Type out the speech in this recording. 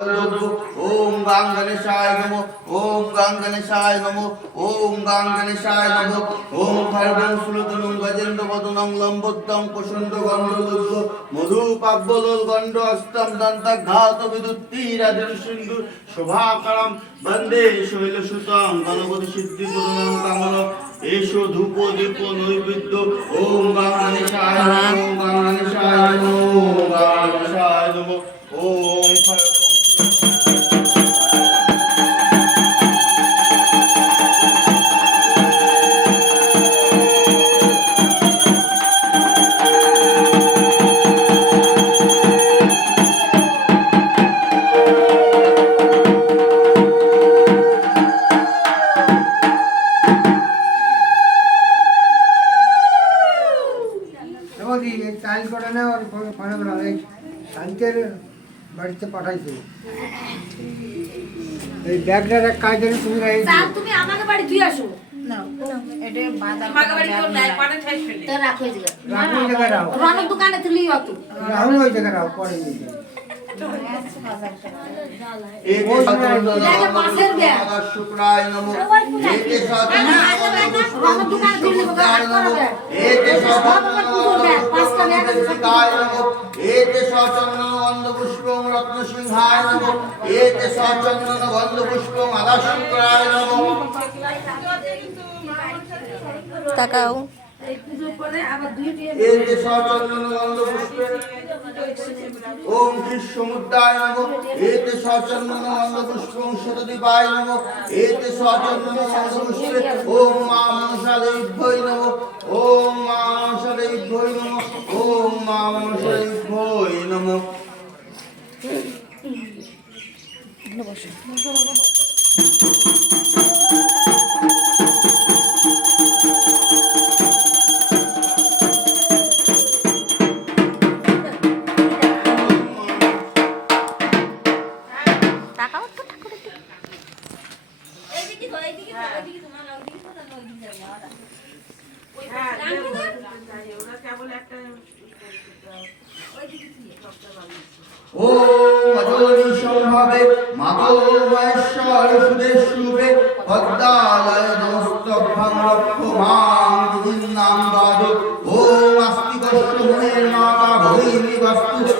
ओम गांग गणेशाय नमो ओम गांग गणेशाय नमो ओम गांग गणेशाय नमो ओम खरबं सुलतनं गजेन्द्र वदनं लंबोदरं कुशुंड गंधोदुग्ध मधु पाब्बलोल गंड अष्टम दंतघात विदुत्तीरादिर सिंधु शोभाकरं वंदे शैलसुतं गणपति सिद्धि गुरुनं कामनं एषो धूप दीप नैवेद्य ओम गांग गणेशाय नमो ओम गांग गणेशाय नमो ओम गांग गणेशाय नमो ओम শান্তির বাড়িতে পাঠাইছে এই ব্যাগটার এক কাজ করে তুমি তুমি আমাকে বাড়ি দিয়ে আসো না এটা বাজার আমাকে বাড়ি কোন নাই পাটা ঠাই ফেলে তো রাখো এই জায়গা রাখো এই জায়গা রাখো রানোর দোকানে তুলি হতো রাখো ওই জায়গা রাখো পরে নিয়ে एक शुक्राय नमो एक पुष्पं रत्न सिंहाय नमो एक सचंदन बंध पुष्पं आदा शुक्राय नमो তাকাও এই পুজো করে আবার দুইটি एक सचंदन बंध पुष्पे ओम कृष्णमुद्राय नमो एक सचंदन बंध पुष्पं शतदीपाय नमो एक सचंदन बंध पुष्पे ओम मां मनसादेव्यै नमो ओम मां मनसादेव्यै नमो ओम मां मनसादेव्यै नमो ओम अजोनि संभावे मातो महेश्वर सुदेशुभे पद्मालय नमस्तभं रक्षमां दिव्यां बाधो ओम अस्तिकस्य मुनेर्माता भैरवी वस्तु